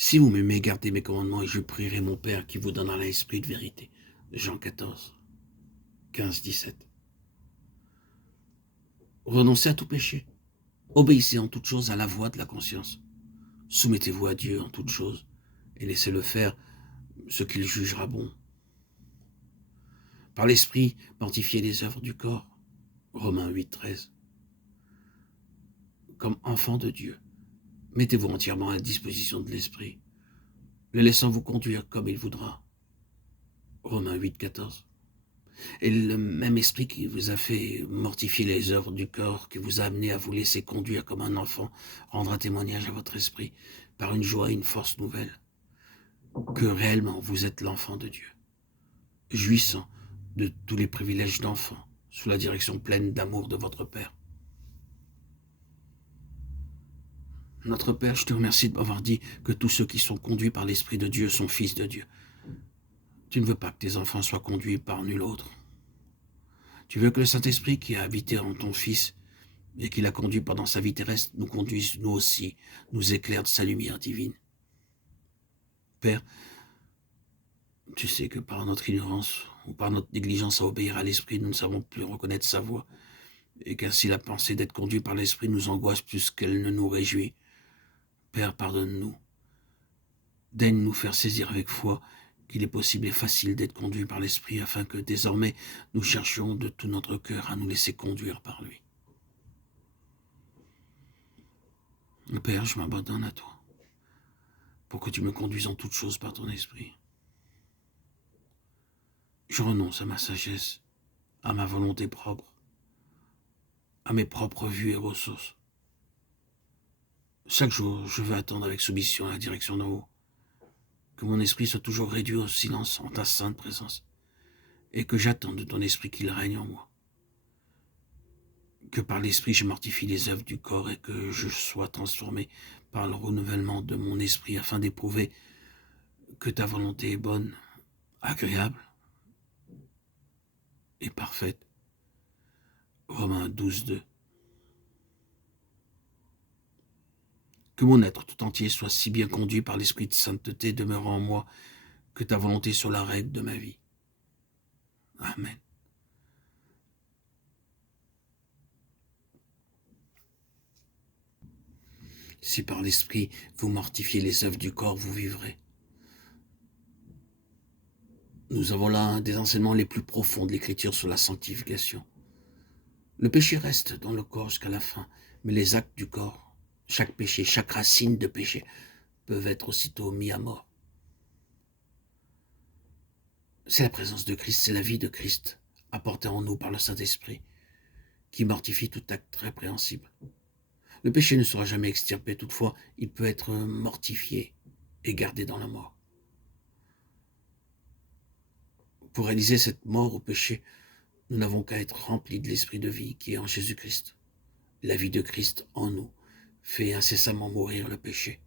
Si vous m'aimez, gardez mes commandements et je prierai mon Père qui vous donnera l'esprit de vérité. Jean 14, 15, 17. Renoncez à tout péché. Obéissez en toutes choses à la voix de la conscience. Soumettez-vous à Dieu en toutes choses et laissez-le faire ce qu'il jugera bon. Par l'esprit, mortifiez les œuvres du corps. Romains 8, 13. Comme enfant de Dieu, mettez-vous entièrement à la disposition de l'esprit, le laissant vous conduire comme il voudra. Romains 8, 14. Et le même esprit qui vous a fait mortifier les œuvres du corps, qui vous a amené à vous laisser conduire comme un enfant, rendra témoignage à votre esprit par une joie et une force nouvelle, que réellement vous êtes l'enfant de Dieu, jouissant de tous les privilèges d'enfant, sous la direction pleine d'amour de votre Père. Notre Père, je te remercie de m'avoir dit que tous ceux qui sont conduits par l'Esprit de Dieu sont fils de Dieu. Tu ne veux pas que tes enfants soient conduits par nul autre. Tu veux que le Saint-Esprit qui a habité en ton Fils et qui l'a conduit pendant sa vie terrestre nous conduise, nous aussi, nous éclaire de sa lumière divine. Père, tu sais que par notre ignorance ou par notre négligence à obéir à l'Esprit, nous ne savons plus reconnaître sa voix, et qu'ainsi la pensée d'être conduit par l'Esprit nous angoisse plus qu'elle ne nous réjouit. Père, pardonne-nous. Daigne nous faire saisir avec foi qu'il est possible et facile d'être conduit par l'Esprit, afin que désormais nous cherchions de tout notre cœur à nous laisser conduire par lui. Père, je m'abandonne à toi, pour que tu me conduises en toutes choses par ton Esprit. Je renonce à ma sagesse, à ma volonté propre, à mes propres vues et ressources. Chaque jour, je veux attendre avec soumission à la direction d'en haut, que mon esprit soit toujours réduit au silence en ta sainte présence, et que j'attende de ton esprit qu'il règne en moi. Que par l'esprit je mortifie les œuvres du corps et que je sois transformé par le renouvellement de mon esprit afin d'éprouver que ta volonté est bonne, agréable et parfaite. Romains 12, 2. Que mon être tout entier soit si bien conduit par l'esprit de sainteté demeurant en moi que ta volonté soit la règle de ma vie. Amen. Si par l'esprit vous mortifiez les œuvres du corps, vous vivrez. Nous avons là un des enseignements les plus profonds de l'Écriture sur la sanctification. Le péché reste dans le corps jusqu'à la fin, mais les actes du corps, chaque péché, chaque racine de péché, peuvent être aussitôt mis à mort. C'est la présence de Christ, c'est la vie de Christ, apportée en nous par le Saint-Esprit, qui mortifie tout acte répréhensible. Le péché ne sera jamais extirpé, toutefois, il peut être mortifié et gardé dans la mort. Pour réaliser cette mort au péché, nous n'avons qu'à être remplis de l'esprit de vie qui est en Jésus-Christ. La vie de Christ en nous fait incessamment mourir le péché.